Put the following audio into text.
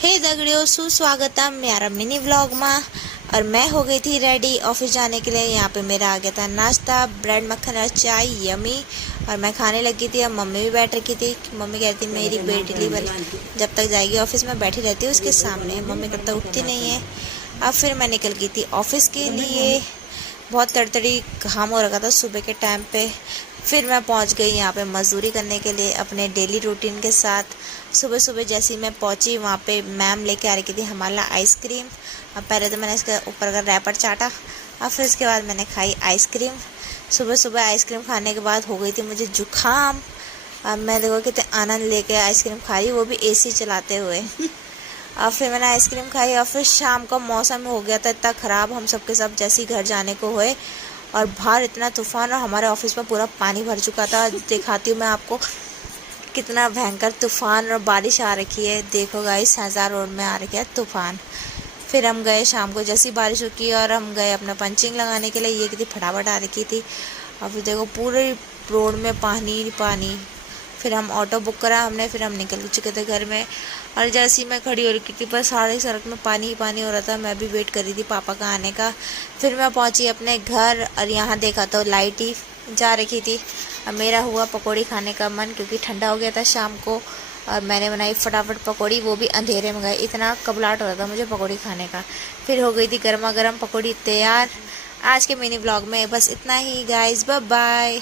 हे दगड़ियों, सुस्वागतम मेरा मिनी व्लॉग में। और मैं हो गई थी रेडी ऑफिस जाने के लिए। यहाँ पे मेरा आ गया था नाश्ता, ब्रेड मक्खन और चाय यमी। और मैं खाने लगी थी। अब मम्मी भी बैठ रखी थी। मम्मी कहती मेरी बेटी जब तक जाएगी ऑफिस में बैठी रहती है उसके सामने, मम्मी कब तक उठती नहीं है। अब फिर मैं निकल गई थी ऑफिस के लिए। बहुत तड़तड़ी घाम हो रखा था सुबह के टाइम पे। फिर मैं पहुंच गई यहाँ पे मजदूरी करने के लिए अपने डेली रूटीन के साथ। सुबह सुबह जैसी मैं पहुंची वहाँ पे मैम लेके आ रही थी हमारा आइसक्रीम। अब पहले तो मैंने इसके ऊपर का रैपर चाटा, और फिर उसके बाद मैंने खाई आइसक्रीम। सुबह सुबह आइसक्रीम खाने के बाद हो गई थी मुझे जुकाम। अब मैं देखो कितने आनंद लेके आइसक्रीम खा रही, वो भी एसी चलाते हुए। और फिर मैंने आइसक्रीम खाई। और फिर शाम का मौसम हो गया था इतना ख़राब, हम सबके सब जैसे ही घर जाने को हुए। और बाहर इतना तूफान, और हमारे ऑफिस में पूरा पानी भर चुका था। दिखाती हूँ मैं आपको कितना भयंकर तूफान और बारिश आ रखी है। देखो गाइस, हजार रोड में आ रखी है तूफान। फिर हम गए शाम को, जैसी बारिश रुकी और हम गए अपना पंचिंग लगाने के लिए। ये कितनी फटाफट आ रखी थी। और फिर देखो पूरे रोड में पानी पानी। फिर हम ऑटो बुक करा हमने, फिर हम निकल चुके थे घर में। और जैसे ही मैं खड़ी हो रही थी पर सारी सड़क में पानी ही पानी हो रहा था। मैं भी वेट कर रही थी पापा का आने का। फिर मैं पहुंची अपने घर, और यहाँ देखा तो लाइट ही जा रखी थी। अब मेरा हुआ पकौड़ी खाने का मन, क्योंकि ठंडा हो गया था शाम को। और मैंने बनाई फटाफट पकौड़ी, वो भी अंधेरे में गए। इतना कबलाहट हो रहा था मुझे पकौड़ी खाने का। फिर हो गई थी गर्मा गर्म पकौड़ी तैयार। आज के मिनी ब्लॉग में बस इतना ही गाइस, बाय बाय।